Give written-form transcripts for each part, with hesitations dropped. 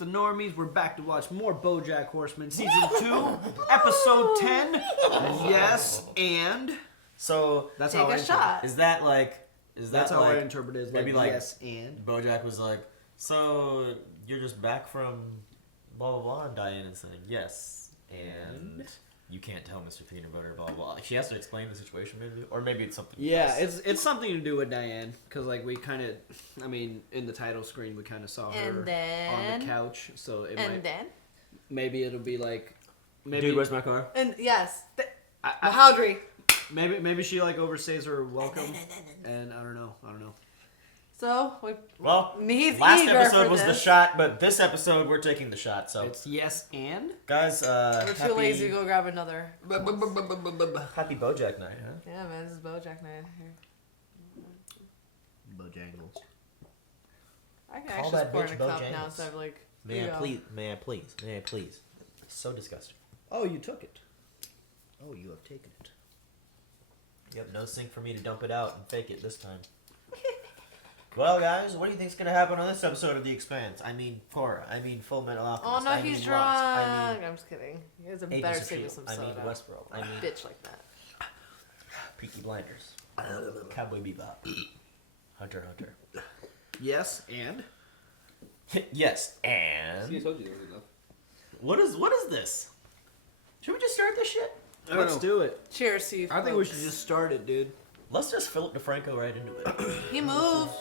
the Normies. We're back to watch more BoJack Horseman Season 2, Episode 10. Yes, and... So... That's how I shot. Is that like... That's how I interpret it. Maybe like yes, and... BoJack was like, so you're just back from blah, blah, blah, and Diane is saying, yes, and... You can't tell Mr. Peanut Butter, blah, blah. She has to explain the situation, maybe? Or maybe it's something else. It's something to do with Diane. Because, like, we kind of... I mean, in the title screen, we kind of saw her on the couch. So it might... then? Maybe it'll be like... Maybe, Dude, where's my car? And, yes. Mahadri. Maybe she, like, overstays her welcome. And I don't know. So, last episode was the shot, but this episode we're taking the shot. So it's yes and guys. We're too lazy to go grab another. Happy BoJack night, huh? Yeah, man, this is BoJack night here. Bojangles. I can actually pour in a cup now instead of like. May I please? So disgusting. Oh, you took it. Oh, you have taken it. Yep, no sink for me to dump it out and fake it this time. Well, guys, what do you think's gonna happen on this episode of The Expanse? I mean, Full Metal Alchemist. Oh no, he's drunk. I'm just kidding. You guys better save me some soda. I mean, Westworld. I mean, bitch like that. Peaky Blinders. Cowboy Bebop. Hunter x Hunter. Yes and. Yes and. See, I told you there was enough. What is this? Should we just start this shit? Let's do it. Cheers to you. I think we should just start it, dude. Let's just Philip DeFranco right into it. He moved.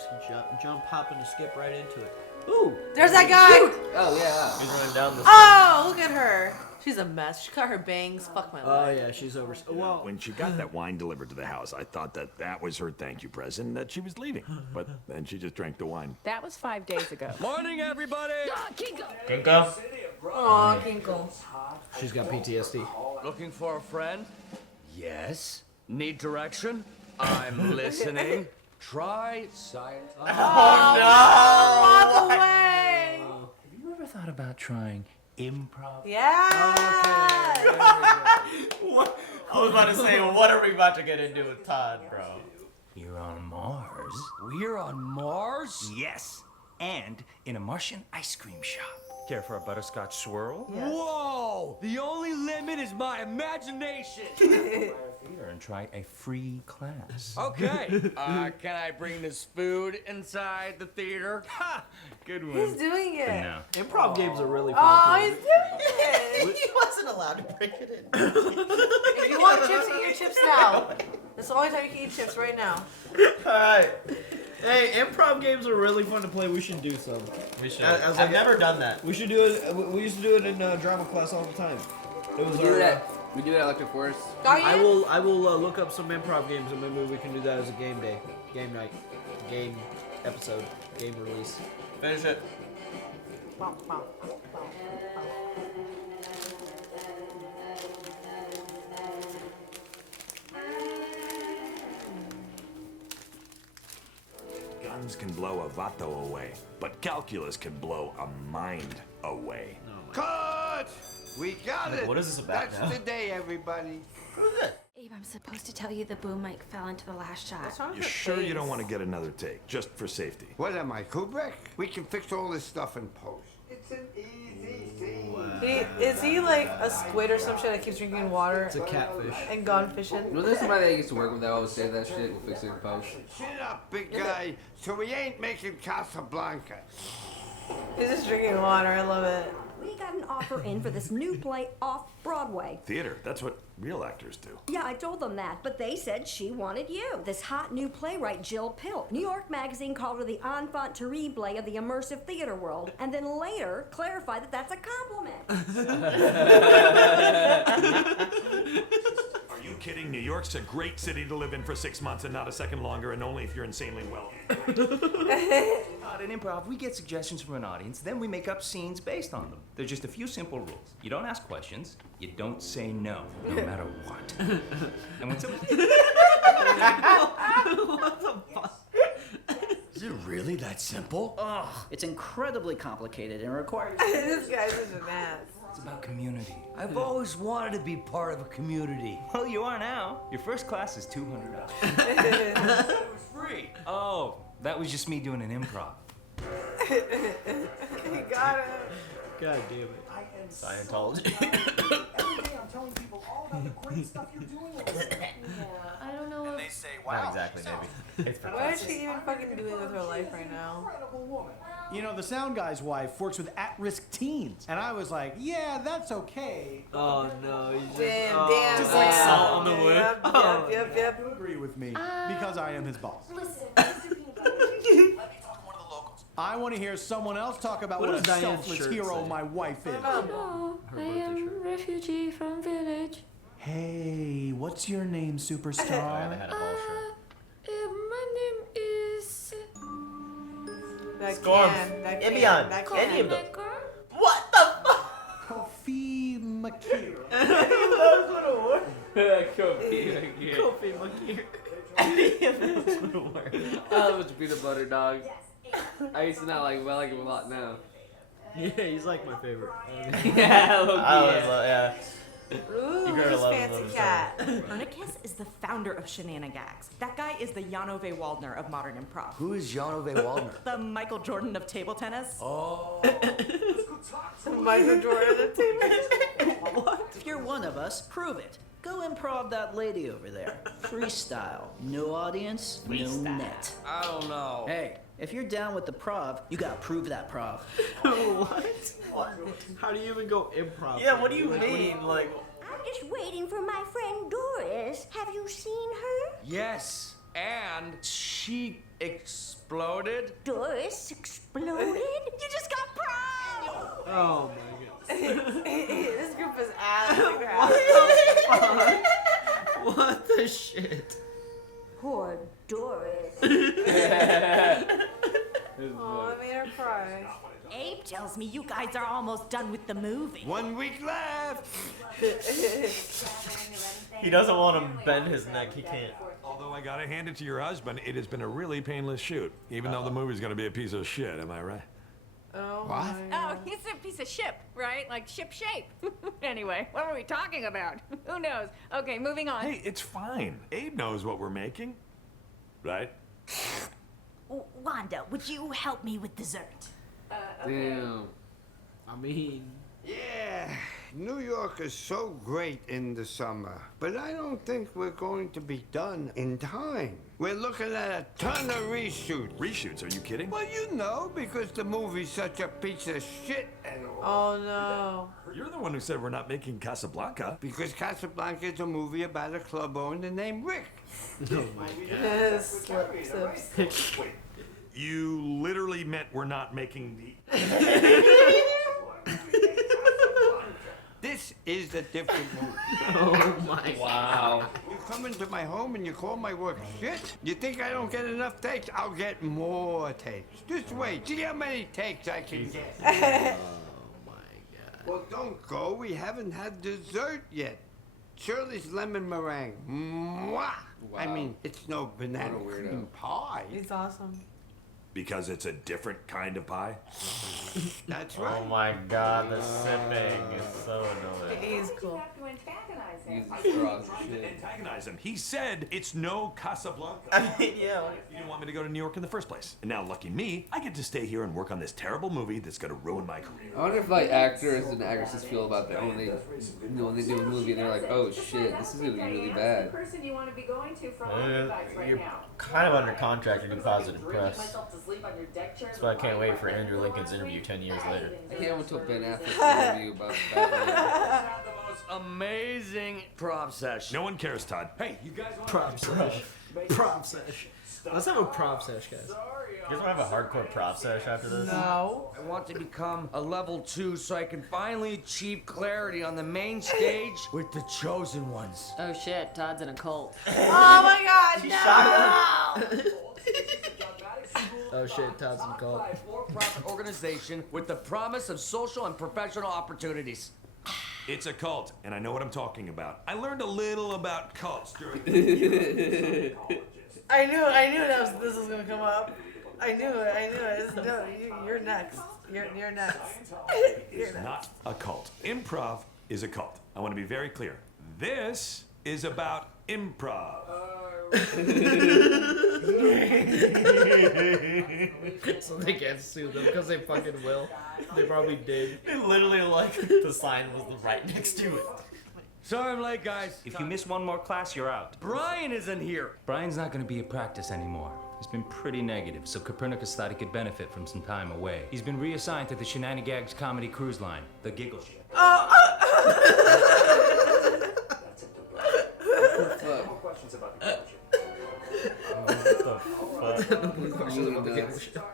Jump, hop, and skip right into it. Ooh, there's that guy. Oh yeah. He's running down the. Oh, look at her. She's a mess. She cut her bangs. Fuck my life. Oh yeah, she's over. Well, when she got that wine delivered to the house, I thought that was her thank you present, that she was leaving. But then she just drank the wine. That was 5 days ago. Morning, everybody. Kinko. Aw, Kinkle. She's got PTSD. Looking for a friend? Yes. Need direction? I'm listening. Try science. Oh no! Walk away. Have you ever thought about trying improv? Yeah. What? I was about to say, what are we about to get into with Todd, bro? You're on Mars. We're on Mars? Yes. And in a Martian ice cream shop. Care for a butterscotch swirl? Yes. Whoa! The only limit is my imagination. And try a free class. Okay. Can I bring this food inside the theater? Ha! Good one. He's doing it. No. Improv games are really fun. Oh, he's doing it. He wasn't allowed to bring it in. If you want chips, eat your chips now. That's the only time you can eat chips right now. Alright. Hey, improv games are really fun to play. We should do some. We should. I've never done that. We should do it. We used to do it in drama class all the time. It was We do that at Electric Forest. I will look up some improv games and maybe we can do that as a game day, game night, game episode, game release. Finish it. Guns can blow a vato away, but calculus can blow a mind away. Cut! We got it! What is this about That's now? the day, everybody. Who's it? Abe, I'm supposed to tell you the boom mic fell into the last shot. You sure you don't want to get another take, just for safety? What am I, Kubrick? We can fix all this stuff in post. It's an easy thing. Is he like a squid or some shit that keeps drinking water? It's a catfish. And gone fishing? No, there's somebody that I used to work with that always say that shit. We'll fix it in post. Shut up, big guy. So we ain't making Casablanca. He's just drinking water. I love it. We got an offer in for this new play off-Broadway. Theater, that's what real actors do. Yeah, I told them that, but they said she wanted you. This hot new playwright, Jill Pilt. New York Magazine called her the enfant terrible of the immersive theater world, and then later clarified that that's a compliment. Are you kidding? New York's a great city to live in for 6 months and not a second longer, and only if you're insanely wealthy. In improv, we get suggestions from an audience, then we make up scenes based on them. There's just a few simple rules. You don't ask questions, you don't say no matter what. And when someone... What the fuck? Is it really that simple? Oh, it's incredibly complicated and requires... This guy's such an ass. It's about community. I've always wanted to be part of a community. Well, you are now. Your first class is $200. It was free. Oh, that was just me doing an improv. You got him. God damn it. Scientology. I'm telling people all about the great stuff you're doing over there. I don't know They if... say, Not exactly, maybe. It's for What is she even fucking doing with her life right now? Incredible woman. You know, the sound guy's wife works with at-risk teens. And I was like, yeah, that's okay. Oh no, he's just, Damn, oh, damn. Just like salt on the wood. Yep. You agree with me because I am his boss. Listen, Mr. Peanut Butter. Let me talk to one of the locals. I want to hear someone else talk about What what a does Diane's selfless shirt hero say? my wife is. No, I am refugee from village. Hey, what's your name, Oh, yeah, they superstar? had a ball shirt. My name is... Storm. Evian. Any of them. What the fuck? Kofi Makir. Kofi Makir. Any of those would work. I love peanut butter, dog. I used to not like him, but I like him a lot now. Yeah, he's like my favorite. Yeah, Yeah. Ooh, You gotta this love fancy him, cat. Ernicus is the founder of Shenanigans. That guy is the Jan Ove Waldner of modern improv. Who is Jan Ove Waldner? The Michael Jordan of table tennis. Oh. Michael Jordan at table. If you're one of us, prove it. Go improv that lady over there. Freestyle. No audience, no net. I don't know. Hey, if you're down with the prov, you gotta prove that prov. What? How do you even go improv? Yeah, what do you mean? Like, I'm just waiting for my friend Doris. Have you seen her? Yes, and she exploded. Doris exploded? You just got prom! Oh my god. This group is ass. What the shit? Poor Doris. Oh, I made her cry. Abe tells me you guys are almost done with the movie. 1 week left. he doesn't want to bend his neck. He can't. Although I gotta hand it to your husband, it has been a really painless shoot. Even though the movie's gonna be a piece of shit, am I right? Oh, What? my Oh, God. he's a piece of ship, right? Like ship shape. Anyway, what were we talking about? Who knows? Okay, moving on. Hey, it's fine. Abe knows what we're making. Right? Wanda, would you help me with dessert? Damn. I mean, Yeah, New York is so great in the summer, but I don't think we're going to be done in time. We're looking at a ton of reshoots. Reshoots, are you kidding? Well, you know, because the movie's such a piece of shit and Oh, no. You're the one who said we're not making Casablanca. because Casablanca is a movie about a club owner named Rick. oh my god. Yes, slips. You literally meant we're not making the... This is a different movie. Oh my Wow. You come into my home and you call my work shit? You think I don't get enough takes? I'll get more takes. Just wait. See how many takes I can get. Oh my god. Well, don't go. We haven't had dessert yet. Shirley's lemon meringue. Mwah! I Wow. mean, it's no banana What a weirdo. cream pie. It's awesome. Because it's a different kind of pie? That's right. Oh my god, the sipping is so annoying. He's cool. He's a straw shit. Antagonize him. He said it's no Casablanca. I mean, yeah. You didn't want me to go to New York in the first place. And now, lucky me, I get to stay here and work on this terrible movie that's gonna ruin my career. I wonder if like actors and actresses feel about that when they, when they do a movie and they're like, oh shit, this is gonna be really bad. You're kind of under contract to do positive press. That's why I can't wait for Andrew Lincoln's interview 10 years later. I can't wait till Ben Affleck's interview about Batman. Amazing prov session. No one cares, Todd. Hey, you guys want Prop sesh. Prop sesh. Let's have a prop sesh, guys. You guys want to have a hardcore prop sesh after this? No. I want to become a level 2 so I can finally achieve clarity on the main stage with the chosen ones. Oh shit, Todd's in a cult. Oh my God, no! Oh shit, Todd's in cult. For-profit organization with the promise of social and professional opportunities. It's a cult, and I know what I'm talking about. I learned a little about cults during the I knew this was gonna come up. I knew it. It's, no, you're next. You're next. It's not a cult. Improv is a cult. I want to be very clear. This is about improv. So they can't sue them because they fucking will. They probably did. It literally, like, the sign was right next to it. Sorry I'm late, guys. If you miss one more class, you're out. Brian isn't here. Brian's not going to be at practice anymore. He's been pretty negative, so Copernicus thought he could benefit from some time away. He's been reassigned to the Shenanigans Comedy Cruise Line, the Giggle Ship. Questions about the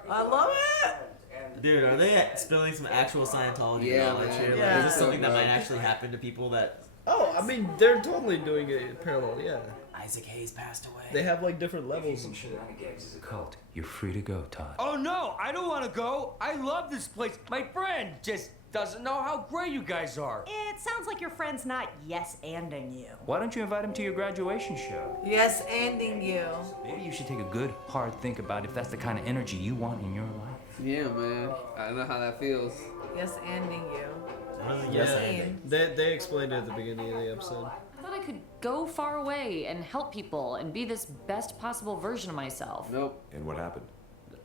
I love it. Dude, are they spilling some actual Scientology knowledge man. here? Yeah. Like, is this something that might actually happen to people that... Oh, I mean, they're totally doing it parallel, yeah. Isaac Hayes passed away. They have like different levels and shit. Shenanigans is a cult. You're free to go, Todd. Oh no, I don't want to go. I love this place. My friend just doesn't know how great you guys are. It sounds like your friend's not yes-anding you. Why don't you invite him to your graduation show? Yes, ending you. Maybe you should take a good, hard think about if that's the kind of energy you want in your life. Yeah, man. I don't know how that feels. Yes, ending you. What is it? Yeah, Yes, Andy. they explained it at the beginning of the episode. I thought I could go far away and help people and be this best possible version of myself. Nope. And what happened?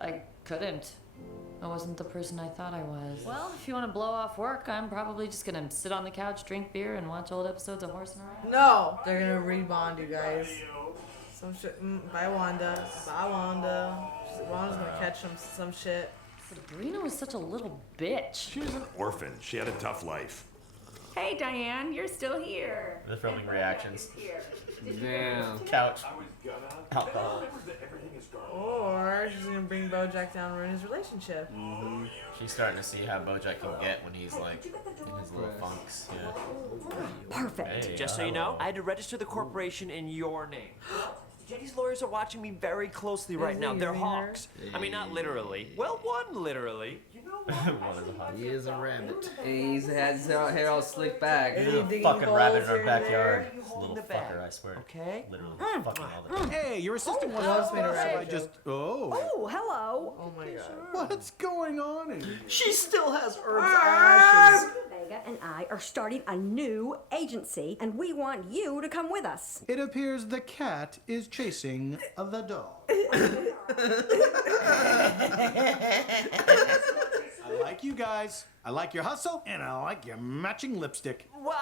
I couldn't. I wasn't the person I thought I was. Well, if you want to blow off work, I'm probably just gonna sit on the couch, drink beer, and watch old episodes of Horseman Around. No, they're gonna rebond you guys. Some shit. Bye, Wanda. Bye, Wanda. Wanda's gonna catch some shit. Sabrina was such a little bitch. She was an orphan. She had a tough life. Hey, Diane, you're still here. They're filming reactions. Damn. Couch. Alcohol. Or she's gonna bring BoJack down and ruin his relationship. She's starting to see how BoJack can get when he's like in his little funks. Yeah. Perfect. Hey, Just so you know, I had to register the corporation in your name. Jetty's lawyers are watching me very closely right now. They're hawks. I mean, not literally. Well, one literally. You know what? He is a rabbit. And he's had his hair all slicked back. There's a fucking rabbit in our backyard. Little the bag. fucker, I swear. Okay. Literally fucking all the time. Hey, your assistant was Loves me to so rabbit I just. Oh. Oh, hello. Oh my god. What's going on in here? She still has Herb's ashes. Vega and I are starting a new agency, and we want you to come with us. It appears the cat is chasing the dog. I like you guys. I like your hustle, and I like your matching lipstick. Well,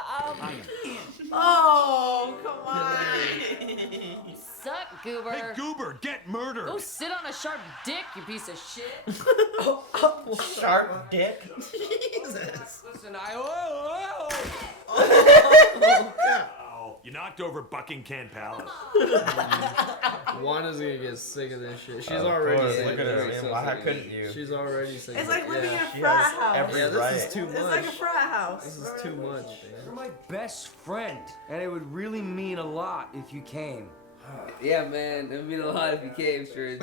Oh, come on. Suck, Goober. Hey, Goober, get murdered! Go sit on a sharp dick, you piece of shit. Sharp dick. Jesus. Listen, You knocked over Buckingham Palace. Wanda's gonna get sick of this shit. She's Of already course, sick look of at her. it. Man, why couldn't you? She's already sick It's of like it. living in Yeah. a frat house. every Yeah, this right. is too It's much. like a frat house. This is too much. You're my best friend, and it would really mean a lot if you came. Yeah, man. It would mean a lot if you came, sure.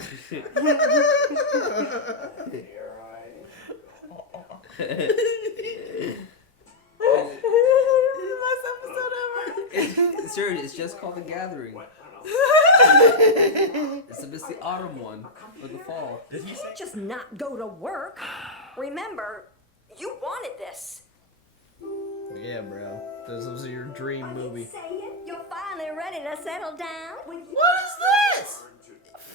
Last episode ever. Sure, it's just called The Gathering. It's the autumn one for the fall. You can't just not go to work. Remember, you wanted this. Yeah, bro. This was your dream movie. Say it. You're finally ready to settle down. What is this?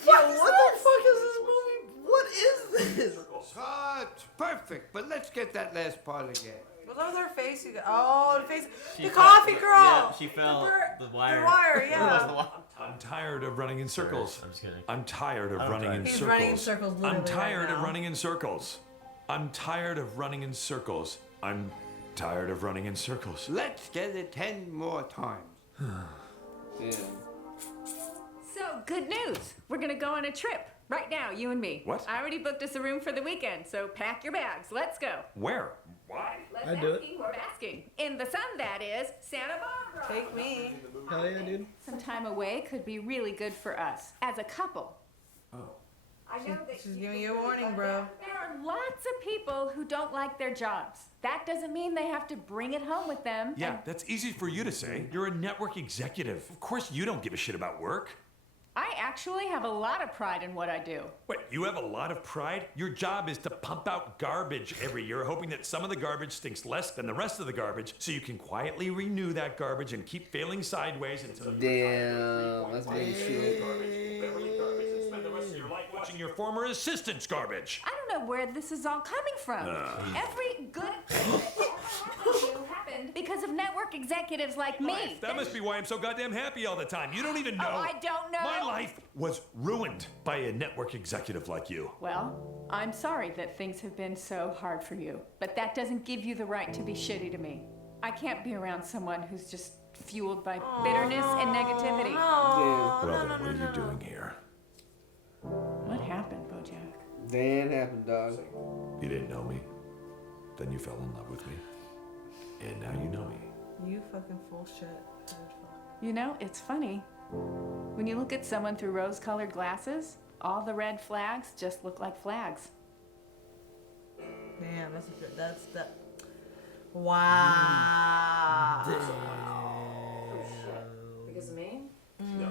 What the fuck is this movie? What is this? So it's perfect, but let's get that last part again. What's up with her face? Oh, the face. She The fell- coffee girl. Yeah, she fell. The The wire. The wire, It was the yeah. wire. I'm tired of running in circles. I'm just kidding. I'm tired of running in He's circles. running in circles I'm literally tired right of now. running in circles. I'm tired of running in circles. I'm tired of running in circles. Let's get it 10 more times. Yeah. So, good news. We're gonna go on a trip. Right now, you and me. What? I already booked us a room for the weekend, so pack your bags. Let's go. Where? Why? Let's I'd do it. asking, we're asking. In the sun, that is. Santa Barbara. Take me. Hell yeah, dude. Some time away could be really good for us as a couple. I know that she's giving you a warning, bro. There are lots of people who don't like their jobs. That doesn't mean they have to bring it home with them. Yeah, and that's easy for you to say. You're a network executive. Of course you don't give a shit about work. I actually have a lot of pride in what I do. Wait, you have a lot of pride? Your job is to pump out garbage every year, hoping that some of the garbage stinks less than the rest of the garbage, so you can quietly renew that garbage and keep failing sideways until... Damn, that's big shit. watching your former assistant's garbage. I don't know where this is all coming from. Every good thing that ever happened to you happened because of network executives like me. That must be why I'm so goddamn happy all the time. You don't even know. Oh, I don't know. My life was ruined by a network executive like you. Well, I'm sorry that things have been so hard for you, but that doesn't give you the right to be shitty to me. I can't be around someone who's just fueled by bitterness and negativity. Well, then what are you doing here? What happened, BoJack? Damn happened, dog. You didn't know me. Then you fell in love with me. And now you know me. You fucking full shit. You know, it's funny. When you look at someone through rose-colored glasses, all the red flags just look like flags. Damn, that's a good. That's that. Wow. Because of me? No.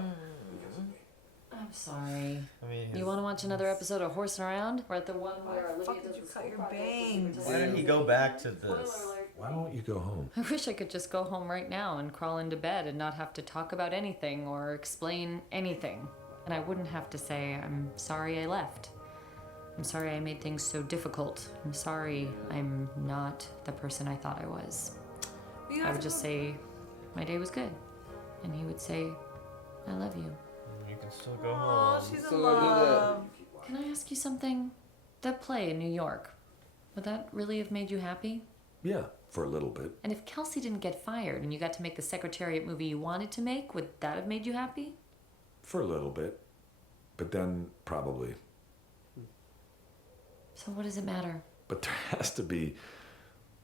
I'm sorry. I mean, You want to watch another episode of Horsing Around? We're at the one where Olivia Fuck, did you cut your bangs? Why didn't he go back to this? Why won't you go home? I wish I could just go home right now and crawl into bed and not have to talk about anything or explain anything. And I wouldn't have to say, I'm sorry I left. I'm sorry I made things so difficult. I'm sorry I'm not the person I thought I was. I would just say, my day was good. And he would say, I love you. You can still go Oh, home. she's in love. Can I ask you something? That play in New York, would that really have made you happy? Yeah, for a little bit. And if Kelsey didn't get fired and you got to make the Secretariat movie you wanted to make, would that have made you happy? For a little bit. But then, probably. So what does it matter? But there has to be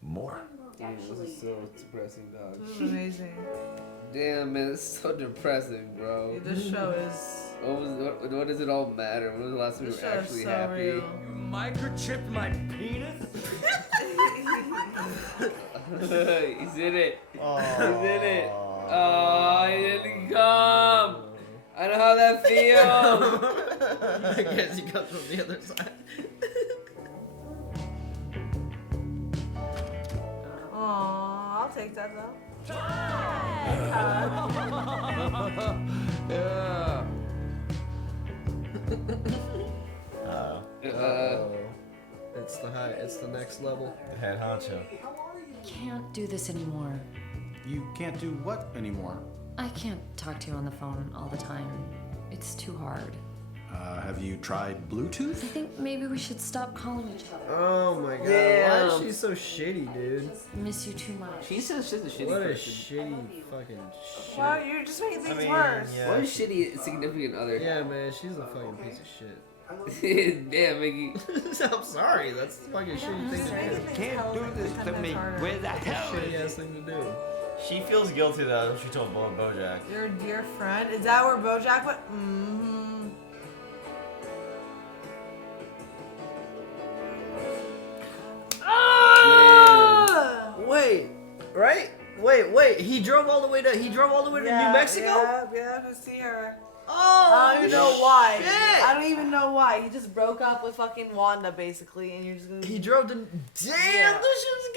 more. Damn, this is so depressing, dog. This is amazing. Damn, man, this is so depressing, bro. This show is. What does it all matter? When was the last time you This were show is actually so happy? real. You microchipped my penis? He's in it. He's in it. Oh, he didn't come. I know how that feels. I guess he comes from the other side. Aw, I'll take that though. Yeah. It's the next level. The head honcho. Can't do this anymore. You can't do what anymore? I can't talk to you on the phone all the time. It's too hard. Have you tried I Bluetooth? think maybe we should stop calling each other. Oh my god, why Damn. is she so shitty, dude? Miss you too much. She's a shitty What a person. shitty fucking shit. Wow, you're just making things mean, worse. yeah. What a shitty significant other. Yeah, man, she's a fucking piece of shit. Damn, Mickey. I'm sorry, that's a fucking shitty thing to do. Can't do this to me. Where the hell Shitty is ass thing to do. She feels guilty though. She told BoJack. Your dear friend. Is that where BoJack went? Mm-hmm. Ah! Wait, right? Wait. He drove all the way to New Mexico? Yeah, to see her. Oh, I don't even know why. shit. I don't even know why. He just broke up with fucking Wanda, basically, and you're just gonna. He drove to. Damn, Yeah. this shit's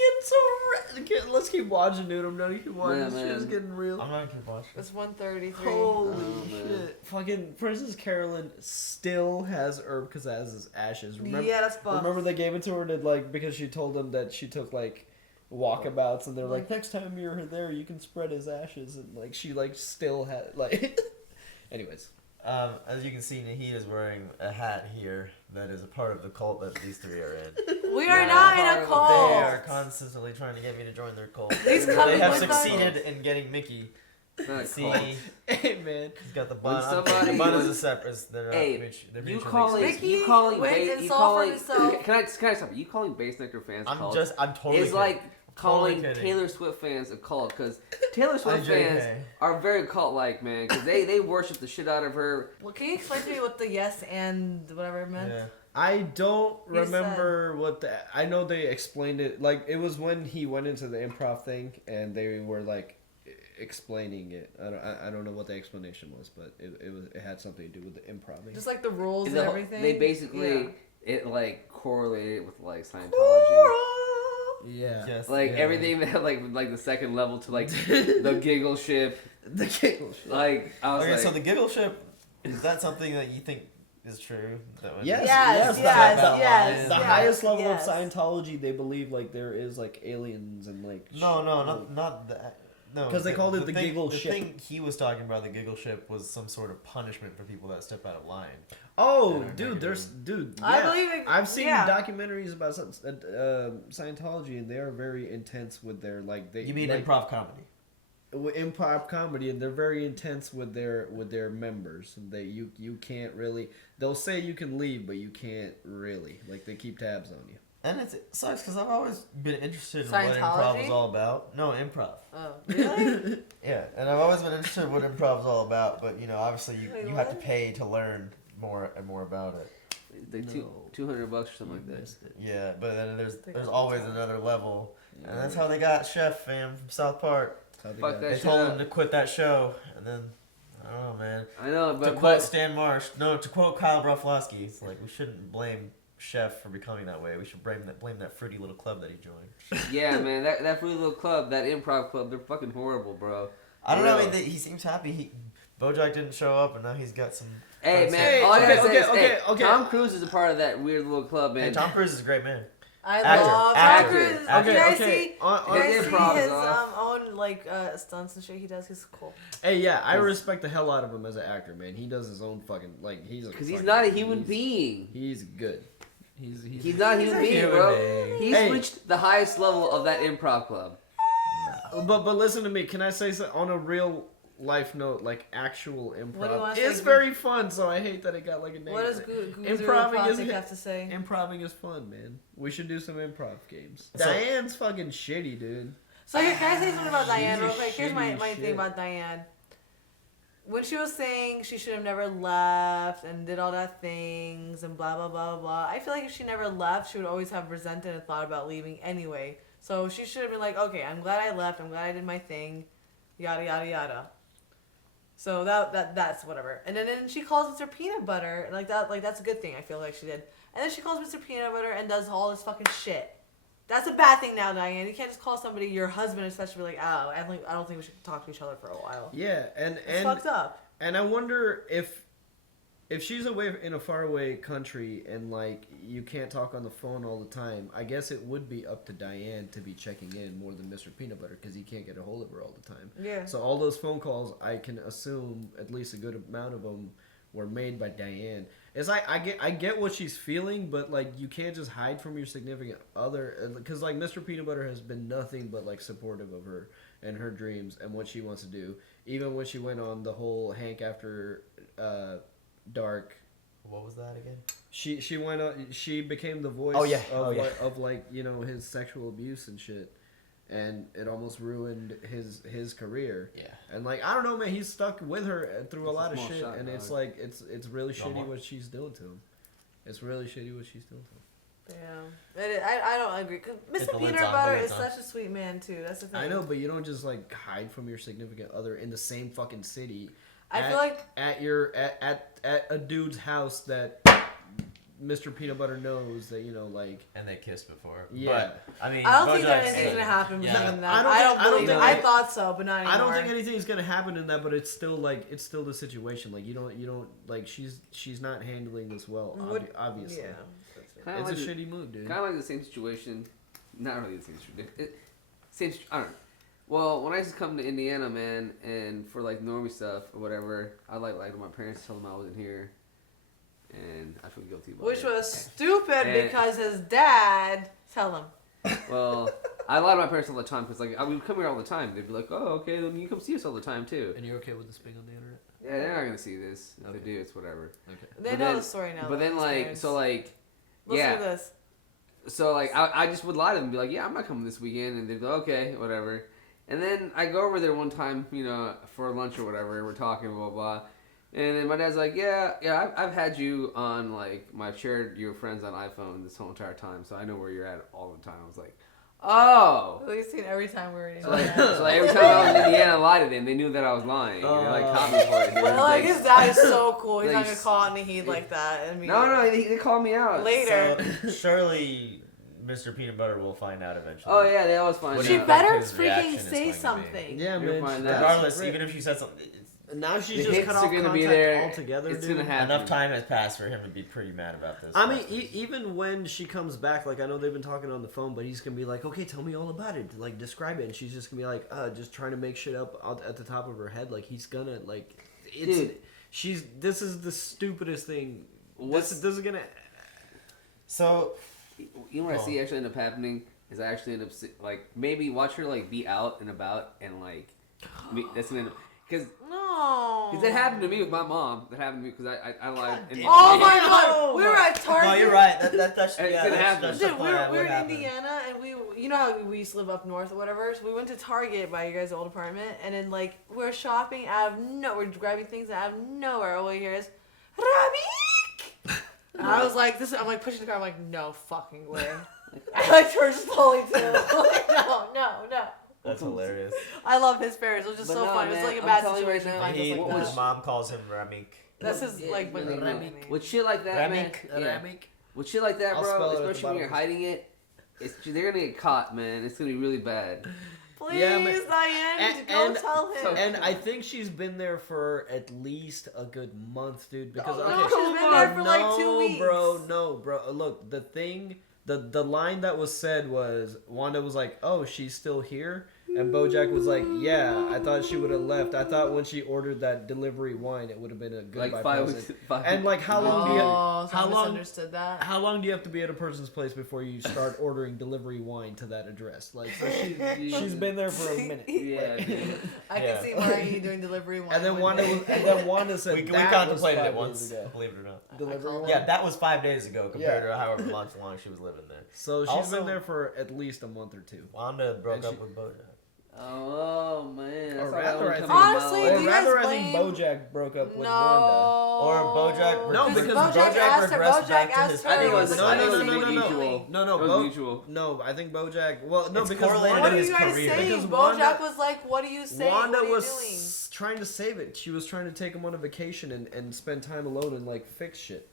getting so. Let's keep watching, dude. I'm not keep watching. Yeah, This shit's man. getting real. I'm not keep watching. It's 1:33. Holy man. shit. Fucking Princess Carolyn still has Herb Kazaz's ashes. Remember, Yeah, that's fucked. Remember they gave it to her to, like, because she told them that she took, like, walkabouts, and they're like, next time you're there, you can spread his ashes. And, like, she, like, still had, like. Anyways. As you can see, Nahid is wearing a hat here that is a part of the cult that these three are in. We are not in a They cult. are constantly trying to get me to join their cult. He's coming They have with us. succeeded in getting Mickey. It's not a See, cult. Hey, man. he's got the When bun. somebody The bun is was- a separate. They're Hey, they're you mutually calling exclusive. Mickey calling went base and you saw for calling himself. can I stop you calling Base Nectar fans I'm cults totally is kidding. like calling Totally kidding. Taylor Swift fans a cult because Taylor Swift IJK. fans are very cult like, man, because they worship the shit out of her. Well, can you explain to me what the yes and whatever meant? Yeah. I don't You remember what the. I know they explained it. Like, it was when he went into the improv thing, and they were, like, explaining it. I don't know what the explanation was, but it had something to do with the improv. Just like the rules and The whole- everything. They basically Yeah. it like correlated with like Scientology. Yeah. Yes, Like yeah. everything that like the second level to like the giggle ship. The giggle ship. Like I was Okay, like, so the giggle ship, is that something that you think is true. That when Yes, Yes, yes, yes, the, yes, the yes, highest level yes. of Scientology, they believe like there is like aliens and like No, not that. No, because they called it the thing, giggle the ship. thing he was talking about, the giggle ship, was some sort of punishment for people that step out of line. Oh, dude, yeah. I believe it. I've seen yeah. documentaries about Scientology, and they are very intense with their like. They, You mean like, improv comedy? Improv comedy, and they're very intense with their members. They you can't really. They'll say you can leave, but you can't really. Like they keep tabs on you. And it sucks because I've always been interested in what Scientology? improv is all about. No, improv. Oh, really? Yeah, and I've always been interested in what improv is all about, but obviously you have to what? pay to learn more and more about it. Like $200 or something like that. Yeah, but then there's always another level, and that's how they got Chef fam from South Park. Fuck that They shit told up. him to quit that show, and then I don't know, man. I know, to but quote Stan Marsh, no, to quote Kyle Broflovsky, it's like we shouldn't blame Chef for becoming that way. We should blame that fruity little club that he joined. yeah, man, that fruity little club, that improv club, they're fucking horrible, bro. I don't know. I mean, he seems happy. BoJack didn't show up, and now he's got some. Hey, man, Hey, all I gotta okay, say is, okay, hey, okay. Tom Cruise is a part of that weird little club, man. Hey, Tom Cruise is a great man. I Actor. love Actor. Tom Cruise. Actor. Can I Okay. see? Can I His see improv is his off. own like stunts and shit he does? He's cool. Hey, yeah, I respect the hell out of him as an actor, man. He does his own fucking he's a. Because he's fucking- not a human being. He's good. He's not a human being, human bro. being. He's Hey. reached the highest level of that improv club. But listen to me. Can I say something on a real life note, like actual What do you improv? wanna say, It's Gu- very fun. So I hate that it got like a name. What does Guzero Improving is Project have to say? Improving is fun, man. We should do some improv games. So- Diane's fucking shitty, dude. So here, can I say something about Diane She's real a quick? Here's my shitty thing shit. about Diane. When she was saying she should have never left and did all that things and blah blah blah blah blah, I feel like if she never left, she would always have resented and thought about leaving anyway. So she should have been like, okay, I'm glad I left. I'm glad I did my thing, yada yada yada. So that's whatever. And then she calls Mr. Peanut Butter like that. Like that's a good thing. I feel like she did. And then she calls Mr. Peanut Butter and does all this fucking shit. That's a bad thing now, Diane. You can't just call somebody your husband, especially like, oh, I don't think we should talk to each other for a while. Yeah, and It's fucked up. And I wonder if she's away in a faraway country and like you can't talk on the phone all the time. I guess it would be up to Diane to be checking in more than Mr. Peanut Butter because he can't get a hold of her all the time. Yeah. So all those phone calls, I can assume at least a good amount of them were made by Diane. It's like I get what she's feeling, but like you can't just hide from your significant other because like Mr. Peanut Butter has been nothing but like supportive of her and her dreams and what she wants to do. Even when she went on the whole Hank After Dark. What was that again? She went on. She became the voice. Oh, yeah. Of like his sexual abuse and shit. And it almost ruined his career. Yeah. And like I don't know, man, he's stuck with her through a lot of small shit, shot, and dog. it's like it's really No shitty more. what she's doing to him. It's really shitty what she's doing to him. Yeah, I don't agree. Cause If the Mr. lid's Peanut on, Butter the is lid's on. such a sweet man too. That's the thing. I know, but you don't just like hide from your significant other in the same fucking city. I feel like at a dude's house that Mr. Peanut Butter knows that like. And they kissed before. Yeah. But, I mean, I don't think that BoJack's anything's gonna happen yeah. between them. I don't believe it. think- I thought so, but not anymore. I don't think anything's gonna happen in that, but it's still the situation. Like you don't like she's not handling this well. Obviously, Yeah. it's like a shitty move, dude. Kind of like the same situation. Not really the same situation. I don't know. Well, when I used to come to Indiana, man, and for like normie stuff or whatever, I like my parents tell them I wasn't here, and I feel guilty about Which it. was stupid And- because his dad tell him. Well, I lied to my parents all the time because like I would come here all the time. They'd be like, "Oh, okay, then you come see us all the time too." And you're okay with this being on the internet? Yeah, they're not gonna see this. If they do, it's whatever. Okay. They But know then- the story now. But though, then his like parents. so like Listen yeah. to this. So like I just would lie to them and be like, yeah, I'm not coming this weekend, and they'd be like, okay, whatever. And then I go over there one time, for lunch or whatever, and we're talking, blah blah. And then my dad's like, yeah, I've had you on like I've shared your friends on iPhone this whole entire time, so I know where you're at all the time. I was like, oh. We've seen every time we were in So like, Indiana. so like every time I was in Indiana, I lied to them. They knew that I was lying. Like caught me for it. Dude. But like his dad is so cool. He's like, not gonna call out any heat like that. I mean, No, they called me out. Later. So, surely Mr. Peanut Butter will find out eventually. Oh yeah, they always find What out. do She you better think his reaction freaking is say going to be? something. Yeah, You'll man. find out. Regardless, even if she said something, Now she's The just hits cut are off gonna be contact there. altogether, It's dude. gonna happen. Enough time has passed for him to be pretty mad about this. I mean, even when she comes back, like I know they've been talking on the phone, but he's gonna be like, "Okay, tell me all about it. Like, describe it." And she's just gonna be like, just trying to make shit up at the top of her head. Like he's gonna like, it's Dude. This is the stupidest thing. What's- This is gonna. So, you know what I see actually end up happening is I actually end up like maybe watch her like be out and about and like that's gonna end up because that happened to me with my mom. That happened to me because I lied. Oh my god, we were at Target. No, you're right. That's It's gonna happen. Dude, we were in Indiana, and you know how we used to live up north or whatever. So we went to Target by your guys' old apartment, and then like we're shopping out of nowhere, we're grabbing things out of nowhere. All we hear is Ramik. And I was like, I'm like pushing the car. I'm like, no fucking way. I like turned slowly to him. Like, no. That's hilarious. I love his parents. It was just But so no, funny. man, It was like a I'm bad telling you right situation. now, Find us like His that. mom calls him Ramik. That's his like nickname. With shit like that, man. Ramik. With shit like that, I'll spell bro. it at the Especially when you're bottom. hiding it, they're gonna get caught, man. It's gonna be really bad. Please, Yeah, Diane, go tell him. And I think she's been there for at least a good month, dude. Because No, she's been there for like 2 weeks. No, bro. Look, the line that was said was Wanda was like, "Oh, she's still here," and BoJack was like, "Yeah, I thought she would have left. I thought when she ordered that delivery wine, it would have been a goodbye Like 5 present." weeks. 5 And like, how long do you? So I How long? misunderstood that. How long do you have to be at a person's place before you start ordering delivery wine to that address? Like, so she's been there for a minute. Yeah, dude. I can see Marie doing delivery one. And then one Wanda day. said We that contemplated was it 5 once, days ago. believe it or not. Delivery wine? Yeah, that was 5 days ago compared Yeah. to however long she was living there. So she's Also, been there for at least a month or two. Wanda broke And up she- with BoJack. Oh man, that's Or all rather, I I think, Honestly, or do you rather, guys I think blame- BoJack broke up with No. Wanda. Or BoJack. No, because because BoJack asked her. regressed back BoJack to asked his her. I think it was- No, I think it was no, mutual. No, It was mutual. No, I think BoJack. Well, no, It's because correlated Wanda, to What are his you guys career. saying? Because BoJack Wanda- was like, "What are you saying? Wanda what are you was doing?" trying to save it. She was trying to take him on a vacation and spend time alone and like fix shit.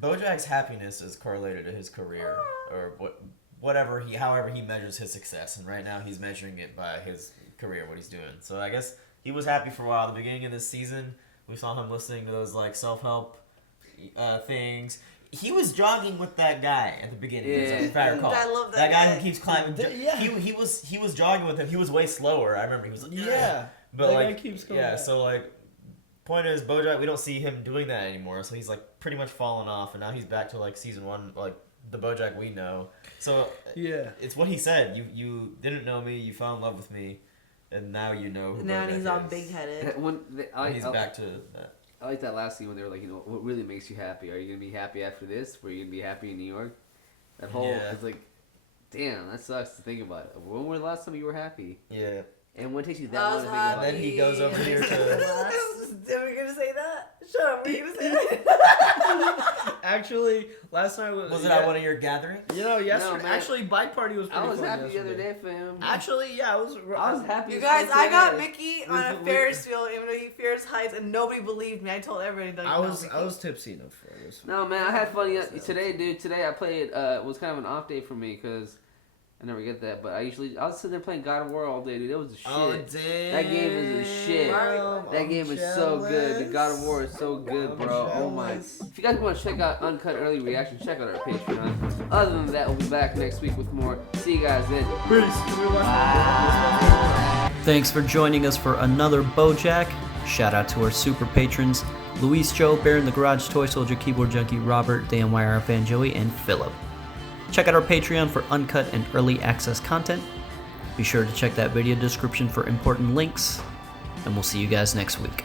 BoJack's happiness is correlated to his career, or however he measures his success, and right now he's measuring it by his career, what he's doing. So I guess he was happy for a while. At the beginning of this season, we saw him listening to those like self-help things. He was jogging with that guy at the beginning. If I recall. I love that that guy guy. who keeps climbing. Yeah. He was jogging with him. He was way slower. I remember he was like, Yeah, but that like guy keeps coming yeah. back. So like, point is BoJack. We don't see him doing that anymore. So he's like pretty much fallen off, and now he's back to like season 1, like the BoJack we know. So Yeah. it's what he said. You didn't know me. You fell in love with me, and now you know who Now BoJack he's all is. big-headed. He's back to that. I like that last scene when they were like, what really makes you happy? Are you gonna be happy after this? Were you gonna be happy in New York? That whole it's like, damn, that sucks to think about. When was the last time you were happy? Yeah. And what takes you that I long was to think about? And then he goes over here to. Are we gonna say that? Shut up. Are we gonna say that? Actually, last night Was it at one of your gatherings? You know, yesterday. No, man. Actually, bike party was pretty I was fun happy yesterday. the other day, fam. Actually, yeah, I was happy. You as guys, fuck I got today. Mickey on a Ferris wheel, even though he fears heights, and nobody believed me. I told everybody. Like, I no, was Mickey. tipsy enough for this. No, man, I had fun today, dude. Today I played. Was kind of an off day for me because I never get that. But I was sitting there playing God of War all day, dude. It was the shit. Oh, damn. That game is the shit. That game is so good. The God of War is so good, bro. Oh my! If you guys want to check out Uncut Early Reaction, check out our Patreon. Other than that, we'll be back next week with more. See you guys then. Peace. Thanks for joining us for another BoJack. Shout out to our super patrons, Luis, Joe, Baron, the Garage Toy Soldier, Keyboard Junkie, Robert, Dan YR Fan Joey, and Philip. Check out our Patreon for uncut and early access content. Be sure to check that video description for important links, and we'll see you guys next week.